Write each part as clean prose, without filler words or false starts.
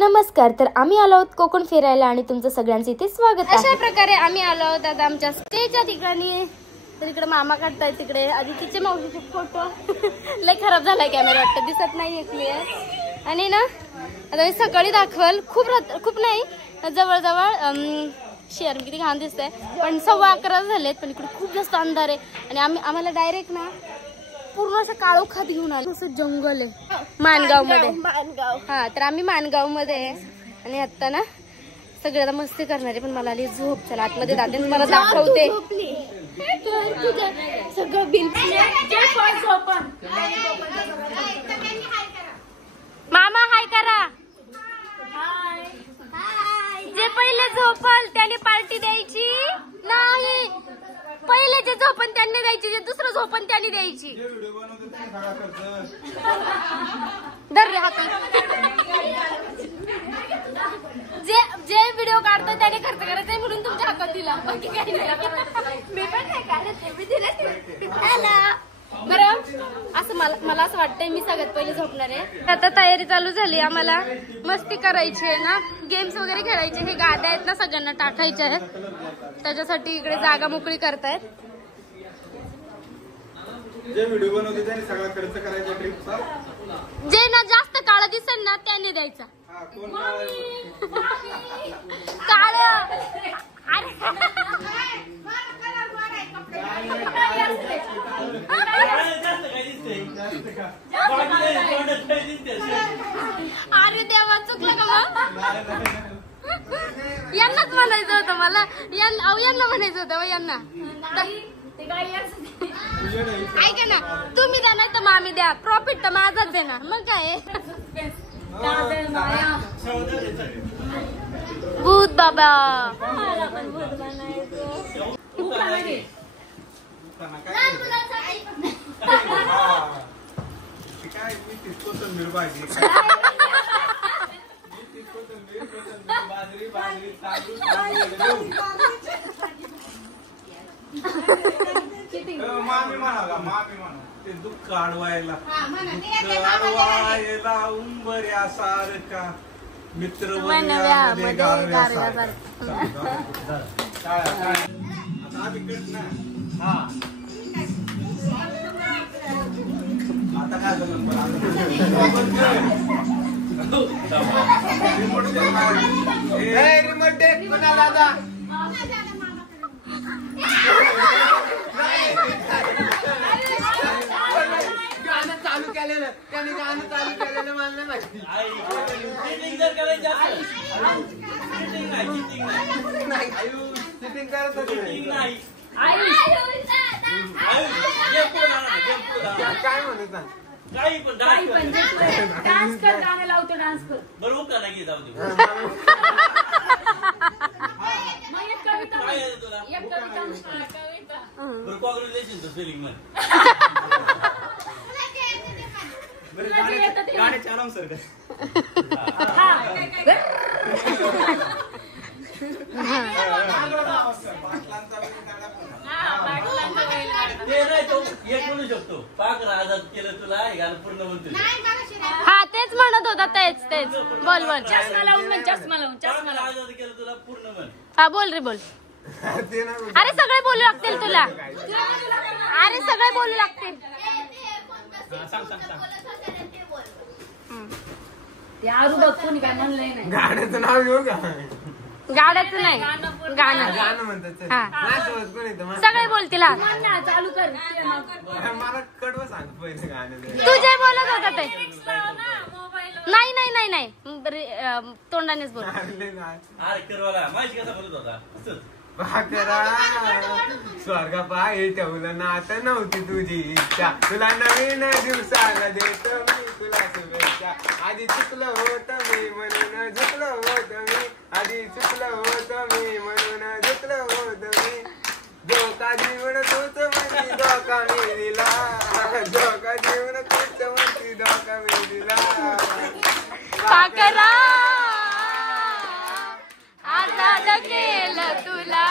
नमस्कार. तर आम्ही आलो आहोत कोकण फिरायला आणि तुमचं सगळ्यांचं इथे स्वागत आहे. अशा प्रकारे आम्ही आलो आहोत आता आमच्या स्टेच्या ठिकाणी. तर इकडे मामा काढतायत, तिकडे आदितीचे मावशीचे फोटो. लय खराब झालाय कॅमेरा, वाटतं दिसत नाहीये क्लिअर. आणि ना आता मी सकाळी दाखवल, खूप नाही, जवळजवळ शेअर किती घाण दिसतंय, पण 11:15 झालेत. पण इकडे खूप जास्त अंधार आहे आणि आम्हाला डायरेक्ट ना पूर्ण असं काळोखात घेऊन आलो. असं जंगल आहे माणगाव मध्ये. हा, तर आम्ही माणगाव मध्ये आहे आणि आता ना सगळ्याला मस्ती करणारे, पण मला आली झोप. चला आतमध्ये जाते, मला दाखवते सगळं बिल. मामा हाय करा. जे पहिले झोपल त्याने पार्टी द्यायची नाही, पहिले जे झोपन त्यांनी द्यायची, जे दुसरं झोपन त्यांनी द्यायची. धर रे हात. जे व्हिडिओ काढतो त्याने खर्च करायचा म्हणून तुमच्या हातात दिला, बाकी काही नाही. मी पण नाही काढत, मी दिला. बरं, असं मला असं वाटतंय मी सगळ्यात पहिले झोपणार आहे. आता तयारी चालू झाली, आम्हाला मस्ती करायची आहे ना, गेम्स वगैरे खेळायचे. हे गाद्या आहेत ना सगळ्यांना टाकायचे आहेत, त्याच्यासाठी इकडे जागा मोकळी करतायत. जे व्हिडिओ बनवते त्याने सगळा खर्च करायचा ट्रिपचा. जे ना जास्त काळा दिसेल ना त्याने द्यायचा. काळ अरे देवा, चुकलं का मग? यांनाच म्हणायचं होतं मला, यांना म्हणायचं होतं यांना. ऐका ना, तुम्ही द्या नाही तर मग आम्ही द्या, प्रॉफिट तर माझाच देणार. मग काय भूत बाबा. मामी म्हणाला, मामी म्हणा ते दुःख अडवायला, उंबऱ्यासारखा मित्र मध्ये गारव्यासारखा. आता काय दादा गाणं चालू केलेलं, त्याने गाणं चालू केलेलं मला माहिती. काय म्हणत काही पण डान्स कर, गाणं लावतो, डान्स कर बरोबर का नाही. जाऊ दे. गाण्याचे आराम सर म्हणू शकतो. पाक राजात केलं तुला हे गाणं पूर्ण म्हणतो. हा, तेच म्हणत होता. तेच बोल बोल. चष्मा लावून राजात केलं तुला पूर्ण म्हण. हा, बोल रे बोल. अरे सगळे बोलू लागतील तुला, अरे सगळे बोलू लागतील. गाण्याचं नाव घेऊ का? गाण्याचं नाही, गाणं म्हणतात. सगळे बोलतील. चालू कर. मला कडवं सांग पहिले गाणं. तू जे बोलत होता ते नाही नाही नाही नाही, तोंडानेच बोल. स्वर्ग पायी ठेवलं नात नव्हती तुझी इच्छा, तुला नवीन दिवसाला देतो मी तुला शुभेच्छा. आधी चुकलं होतं मी म्हणून झुकलं होतं मी, आधी चुकलं होतं मी म्हणून झुकलं होतं मी. धोका जीवन तूच म्हणती धोका मी दिला, धोका जीवन तूच म्हणती धोका मी दिला. पाकरा आजाद केलं तुला.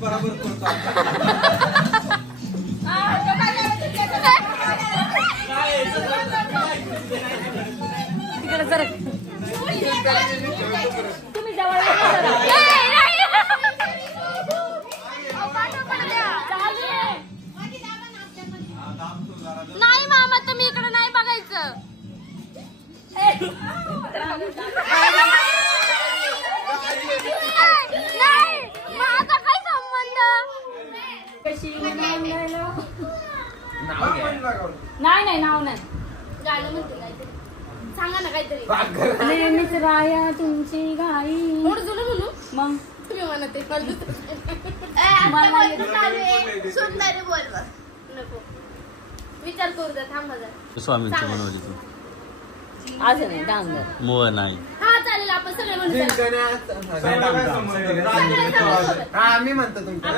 बरोबर करतो. नाही नाही नाव नाही. गाणं म्हणते काहीतरी, सांगा ना काहीतरी. नेहमीच राया तुमची गाई. मोठं जुनं म्हणू मग तुम्ही म्हणत आहे मला दुसरं. नको विचार करू द्या, थांबा जरा. स्वामींची बनवली तू असं नाही डांगर. मोह नाही. हा चालेल, आपण सगळे म्हणू चला. हा मी म्हणतो तुमचं.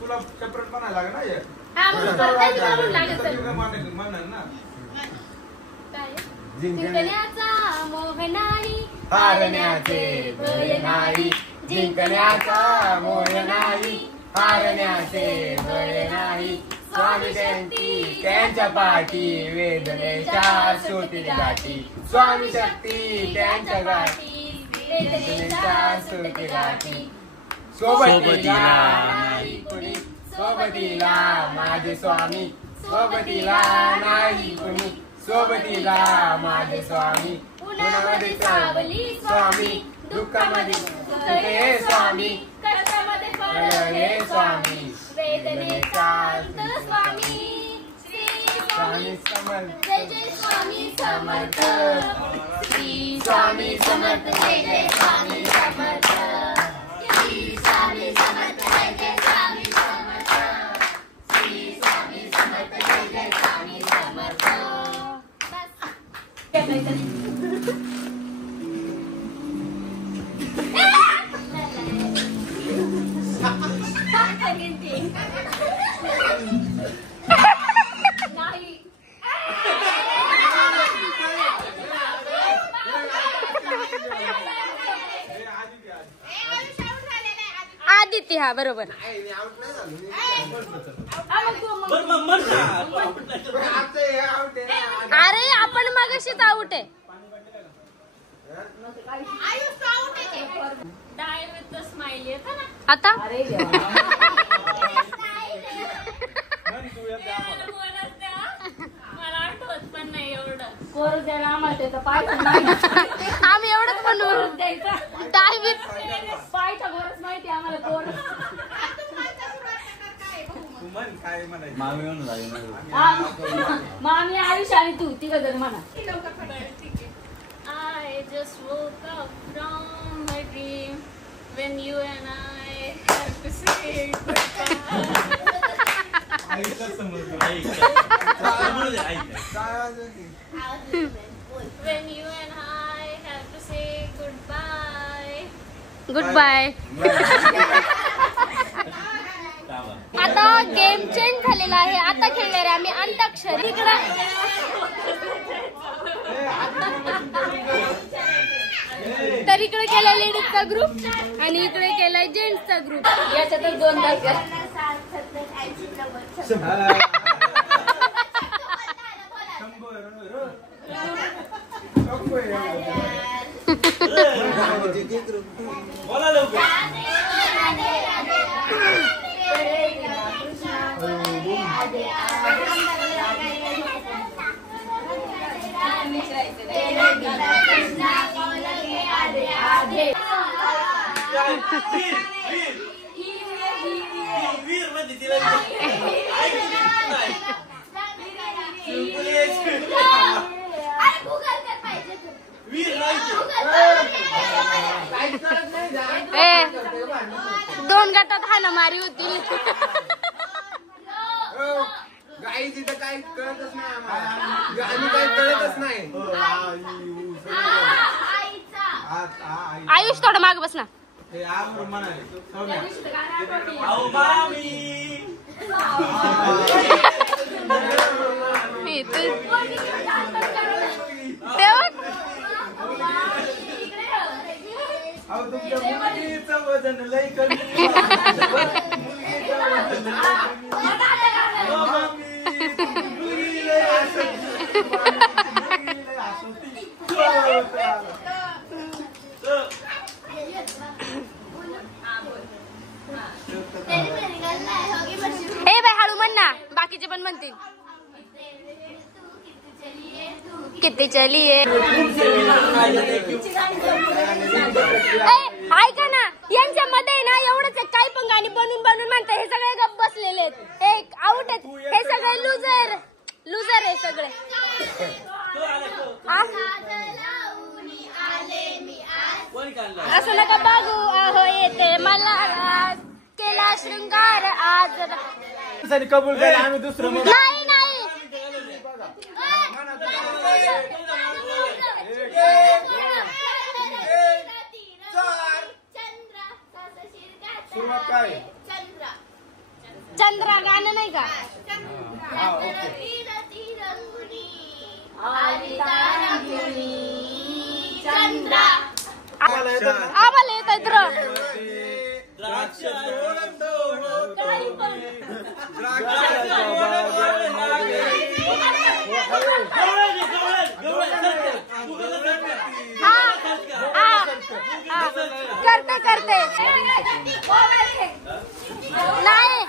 तुला सेपरेट बनायला लागेल ना हे. हा म्हणून परत तिला म्हणू लागेल सर. म्हणणार ना. काय जिंकण्याचा मोह नाही, हारण्याचे भय नाही. जिंकण्याचा मोह नाही, हारण्याचे भय नाही. स्वामी शक्ती त्यांच्या पाठी, वेदनेच्या सुटी गाठी. स्वामी शक्ती त्यांच्या गाठी, वेदनेच्या सुटी गाठी. सोबतीला नाही कुणी, सोबतीला माझे स्वामी. सोबतीला नाही कुणी, सोबतीला माझे स्वामी. उन्हामध्ये सावली स्वामी, दुःखामध्ये सुखे स्वामी. कष्टामध्ये फळले स्वामी, वेदनेचा अंत स्वामी. श्री स्वामी समर्थ. जय जय स्वामी समर्थ. श्री स्वामी समर्थ. जय जय स्वामी समर्थ. श्री स्वामी समर्थ. जय जय स्वामी समर्थ. श्री स्वामी समर्थ. जय जय स्वामी समर्थ. आदित्य, हा बरोबर. अरे आपण मगाशीच आउट आहे. आता कोर द्यायला आम्हाला त्याचा पाय नाही. आम्ही एवढंच म्हणू द्यायचा डाय विथ पायचा गोरच माहिती आम्हाला. कोर मामी आयुष आणि तू तिघ जण म्हणा. I just woke up from my dream when you and I had to say when you and I have to say goodbye. Goodbye. आता गेम चेंज झालेला आहे. आता खेळणार आहे आम्ही अंताक्षरी. तर इकडे केलाय लेडीजचा ग्रुप आणि इकडे केलाय जेंट्सचा ग्रुप. याच्यातच दोन तास. दोन गटात हाणामारी होती. गाई तिथं काही कळतच नाही आम्हाला. आम्ही काही कळतच नाही. आयुष थोडं माग बस ना. वजन लई कमी. ए बाय हळू म्हण ना, बाकीचे पण म्हणतील. किती चलिए. ऐका ना, यांच्यामध्ये ना एवढंच काही पण गाणी बनवून बनवून म्हणतात. हे सगळे गप्प बसलेले आहेत. एक आउट आहेत. हे सगळे लुजर. सगळे. असं नका बघू अहो येते मला आज केला शृंगार आज. कबूल करा आम्ही दुसरं मग नाही नाही सुरुवात काय चंद्रा गाणं नाही का. आम्हाला येत आहे करते करते नाही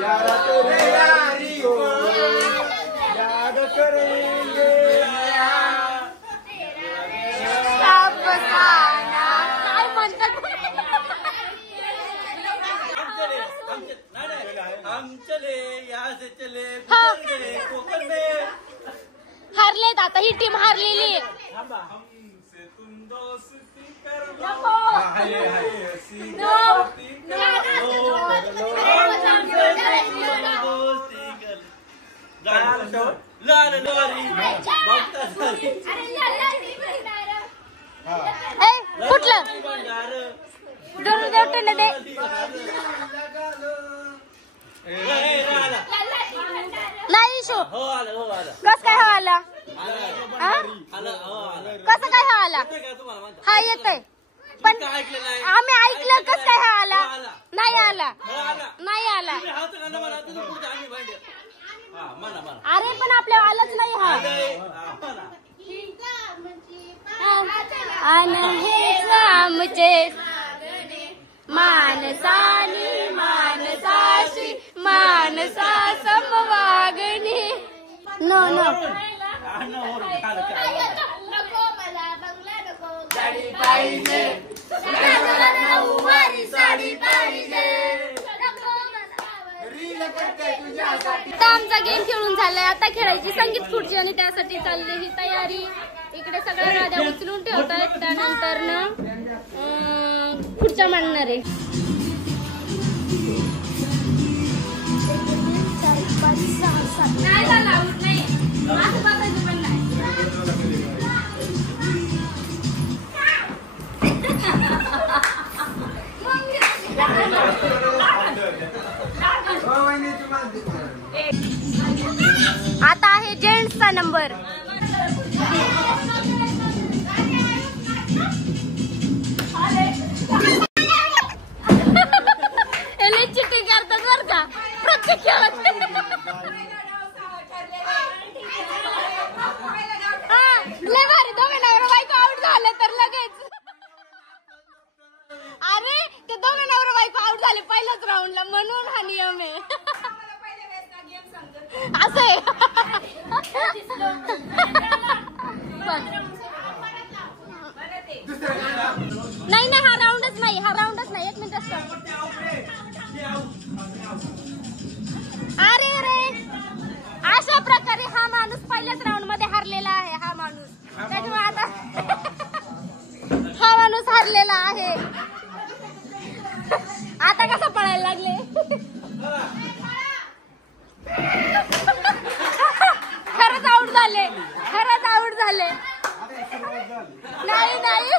यारा तेरे यारी हो याद करेंगे काय म्हणतात. हारलेत आता ही टीम हारलेली. कुठलं दे नाही शो कस काय हवा कसं काय हवा हा येतय पण आम्ही ऐकलं कस काय हा आला नाही आला नाही आला. अरे पण आपल्या आलंच नाही हा आमचे मानसानी मानसाशी मानसा समवागणे. नो नो साडी पाहिजे साडी पाहिजे. आता आमचा गेम खेळून झालाय. आता खेळायची संगीत खुर्ची आणि त्यासाठी चालली ही तयारी. इकडे सगळ्या गाड्या उचलून ठेवतायत. त्यानंतर ना खुर्च्या मांडणार आहे. नाही झालं आऊट नाही असं बसायचं पण नाही. आता आहे जेंट्सचा नंबर. चिटिंग करतात बरं का प्रत्येक खेळात. लय भारी दोघे नवरा बायको आउट झाले तर लगेच. अरे ते दोघे नवरा बायको आउट झाले पहिल्याच राऊंडला म्हणून हा नियम आहे. असं आहे. नाही नाही हा राऊंडच नाही हा राऊंडच नाही. एक मिनिट अरे अरे अशा प्रकारे हा माणूस पहिल्याच राऊंड मध्ये हारलेला आहे. हा माणूस त्याच्यामुळे आता हा माणूस हारलेला आहे. आता कसं पळायला लागले. खरंच आउट झाले खरंच आउट झाले. नाही नाही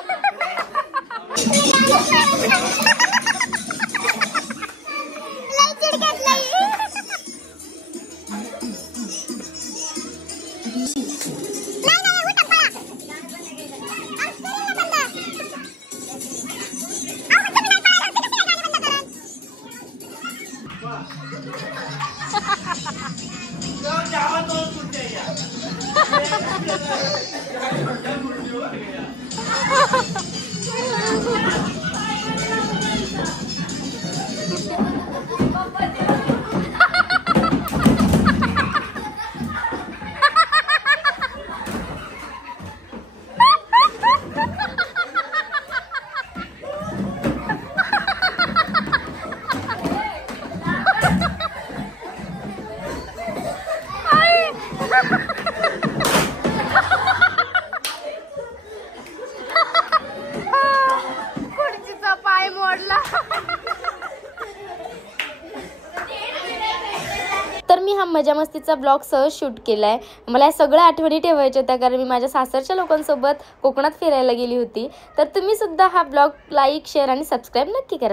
मी हा मजा मस्तीचा ब्लॉग सहज शूट केला आहे. मला या सगळ्या आठवणी ठेवायच्या होत्या कारण मी माझ्या सासरच्या लोकांसोबत कोकणात फिरायला गेली होती. तर तुम्ही सुद्धा हा ब्लॉग लाईक शेअर आणि सबस्क्राईब नक्की करा.